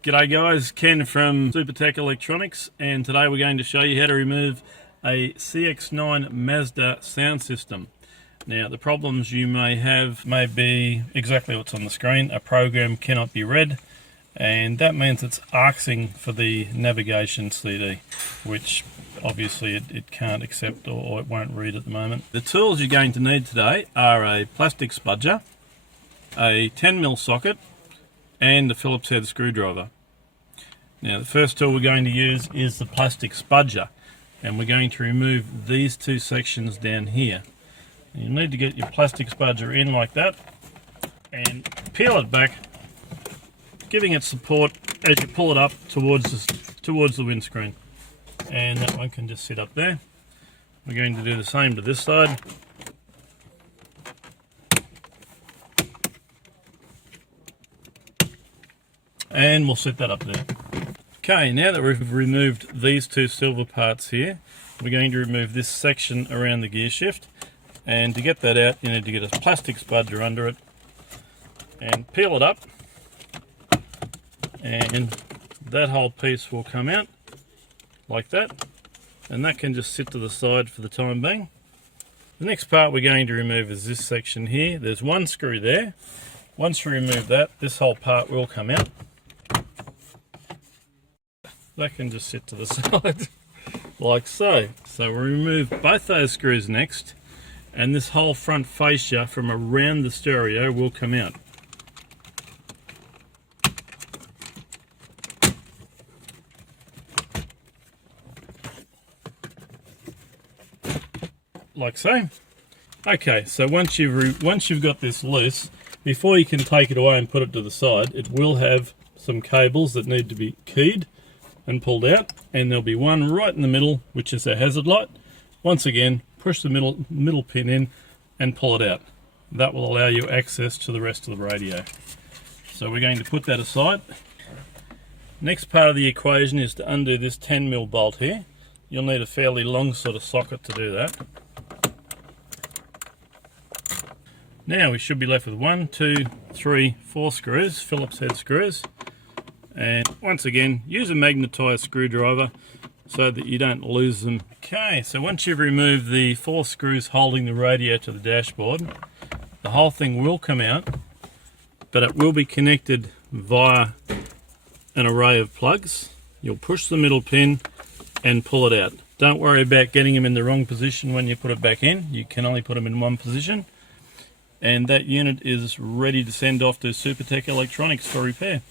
G'day guys, Ken from Supertech Electronics, and today we're going to show you how to remove a CX-9 Mazda sound system. Now the problems you may have may be exactly what's on the screen. A program cannot be read, and that means it's ARXing for the navigation CD, which obviously it can't accept or it won't read at the moment. The tools you're going to need today are a plastic spudger, a 10mm socket, and the Phillips head screwdriver. Now the first tool we're going to use is the plastic spudger, and we're going to remove these two sections down here. And you need to get your plastic spudger in like that and peel it back, giving it support as you pull it up towards the windscreen. And that one can just sit up there. We're going to do the same to this side. And we'll set that up there. Okay, now that we've removed these two silver parts here, we're going to remove this section around the gear shift. And to get that out, you need to get a plastic spudger under it and peel it up. And that whole piece will come out like that. And that can just sit to the side for the time being. The next part we're going to remove is this section here. There's one screw there. Once we remove that, this whole part will come out. That can just sit to the side like so. So we'll remove both those screws next, and this whole front fascia from around the stereo will come out. Like so. Okay, so once you've got this loose, before you can take it away and put it to the side, it will have some cables that need to be keyed and pulled out, and there'll be one right in the middle which is a hazard light. Once again, push the middle pin in and pull it out. That will allow you access to the rest of the radio. So we're going to put that aside. Next part of the equation is to undo this 10mm bolt here. You'll need a fairly long sort of socket to do that. Now we should be left with 1, 2, 3, 4 screws, Phillips head screws. And once again, use a magnetized screwdriver so that you don't lose them. Okay, so once you've removed the 4 screws holding the radio to the dashboard, the whole thing will come out, but it will be connected via an array of plugs. You'll push the middle pin and pull it out. Don't worry about getting them in the wrong position when you put it back in. You can only put them in one position. And that unit is ready to send off to Supertech Electronics for repair.